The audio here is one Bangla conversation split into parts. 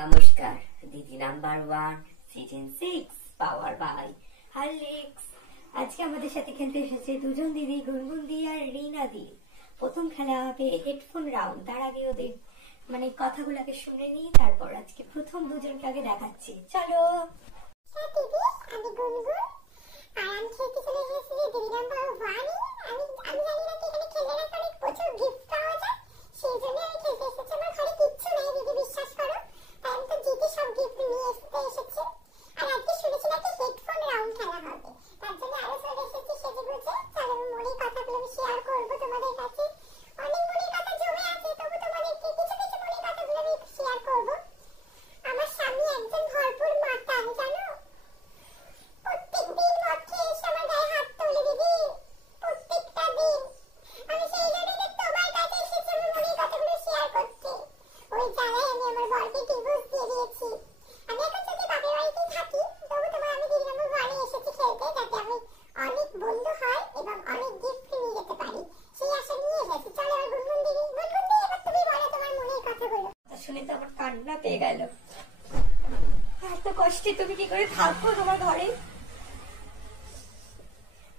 নমস্কার, দিদি number 1 season 6 power by Horlicks. আজকে আমাদের সাথে খেলতে এসেছে দুজন দিদি, গুনগুন দি আর রিনা দি। প্রথম খেলা হবে হেডফোন রাউন্ড। তার আগে ওদের কথাগুলোকে শুনে নিই, তারপর আজকে প্রথম দুজনকে আগে দেখাচ্ছি। চলো। দিদি, আমি গুনগুন আর আমি খেলতে চলে এসেছি দিদি নাম্বার 1। আমি জানি না এখানে খেললে নাকি অনেক প্রচুর গিফট পাওয়া যায়, সেই জন্য আমি খেলতে এসেছি। আমার ঘরে কিচ্ছু নেই দিদি, বিশ্বাস করো, তাই আমি তো জিতে সব গিফট নিয়ে এসেছি। আর আজকে শুনেছি নাকি হেডফোন রাউন্ড খেলা হবে, তার জন্য আরো চলে এসেছি সেজে গুজে। চলো, মনের কথাগুলো আমি শেয়ার করবো তোমাদের কাছে। অনেক মনের কথা জমে আছে, তবু তোমাদেরকে কিছু কিছু মনের কথাগুলো আমি শেয়ার করবো। আমার স্বামী একজন ভরপুর মাতাল, জানো, প্রত্যেকদিন মদ খেয়ে এসে আমার গায়ে হাত তোলে দিদি, প্রত্যেকটা দিন। আমি সেই জন্য তোমার কাছে এসেছি আমার মনের কথাগুলো শেয়ার করতে। ওই জায়গায় আমি আমার বরকে ডিভোর্স দিয়ে দিয়েছি। আমি এখন যদি বাপের বাড়িতেই থাকি, তবু তোমার আমি দিদি নাম্বার 1 এসেছি খেলতে, যাতে আমি অনেক বন্ধু হয় এবং অনেক গিফট নিয়ে যেতে পারি, সেই আশা নিয়ে এসেছি। চলো এবার গুনগুন দি, এবার তুমি বলো তোমার মনের কথাগুলো। শুনে তো আমার কান্না পেয়ে গেল। এত কষ্টে তুমি কি করে থাকবো তোমার ঘরে?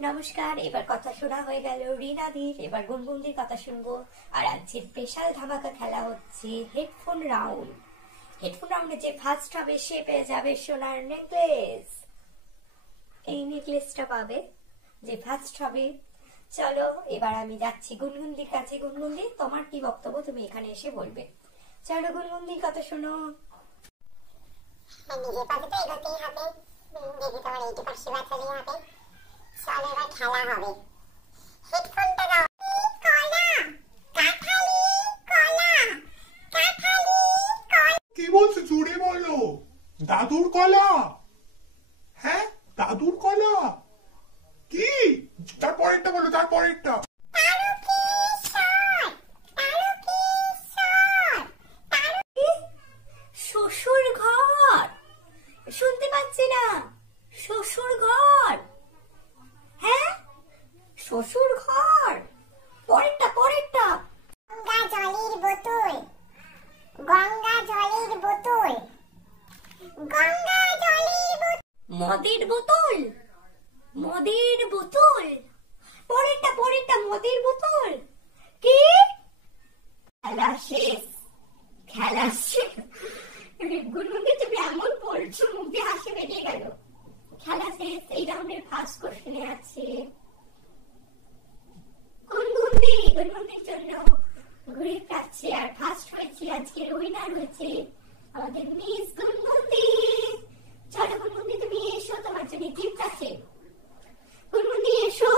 নমস্কার, এবার কথা শোনা হয়ে গেল রিনা দির, এবার গুনগুনদির কথা শুনবো। আর আজকে স্পেশাল ধামাকা খেলা হচ্ছে হেডফোন রাউন্ড। হেডফোন রাউন্ডে যে ফার্স্ট হবে সে পেয়ে যাবে সোনার নেকলেস। এই নেকলেসটা পাবে যে ফার্স্ট হবে। চলো, এবার আমি যাচ্ছি গুনগুনদির কাছে। গুনগুনদি, তোমার কি বক্তব্য তুমি এখানে এসে বলবে। চলো গুনগুনদির কথা শোনো। নিজের পাশে তো এগোতেই হবে, দিদি তোমার এইটু পাশে বাঁচালেই হবে। চলো এবার খেলা হবে। হেডফোনটা দাও। কলা কাঠালি, কলা কাঠালি, কলা। কি বলছো? জোরে বলো। দাদুর কলা? হ্যাঁ, দাদুর কলা। কি? তারপরেরটা বলো, তারপরেরটা। শ্বশুর ঘর শুনতে পাচ্ছি না। শ্বশুর ঘর, হ্যাঁ শ্বশুর ঘর। পরেরটা পরেরটা। গঙ্গা জলের বোতল, গঙ্গা জলের বোতল, গঙ্গা জলের বোতল। মদের বোতল, মদের বোতল। পরেরটা পরেরটা, মদের বোতল। কি? খেলা শেষ, খেলা শেষ। গুনগুনকে তুমি এমন বলছো, মুখে হাসি বেরিয়ে গেল। খেলা শেষ। এই রাউন্ডের ফার্স্ট কোশ্চেনে আছে গুনগুনদির জন্য গিফট আছে। আর ফার্স্ট হয়েছে, আজকের উইনার হয়েছে আমাদের মিস গুনগুনদি। চলো গুনগুনদি, তুমি এসো, তোমার জন্য গিফট আছে। গুনগুনদি এসো।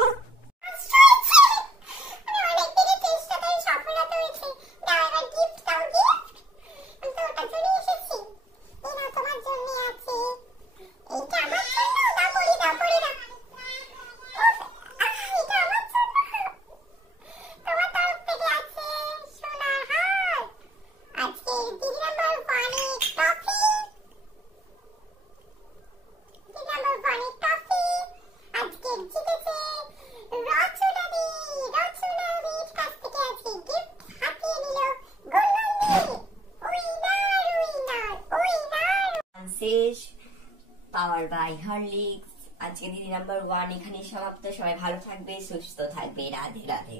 Power by Horlicks. আজকে দিদি নাম্বার 1 এখানে সমাপ্ত। সবাই ভালো থাকবে, সুস্থ থাকবে। রাধে রাধে।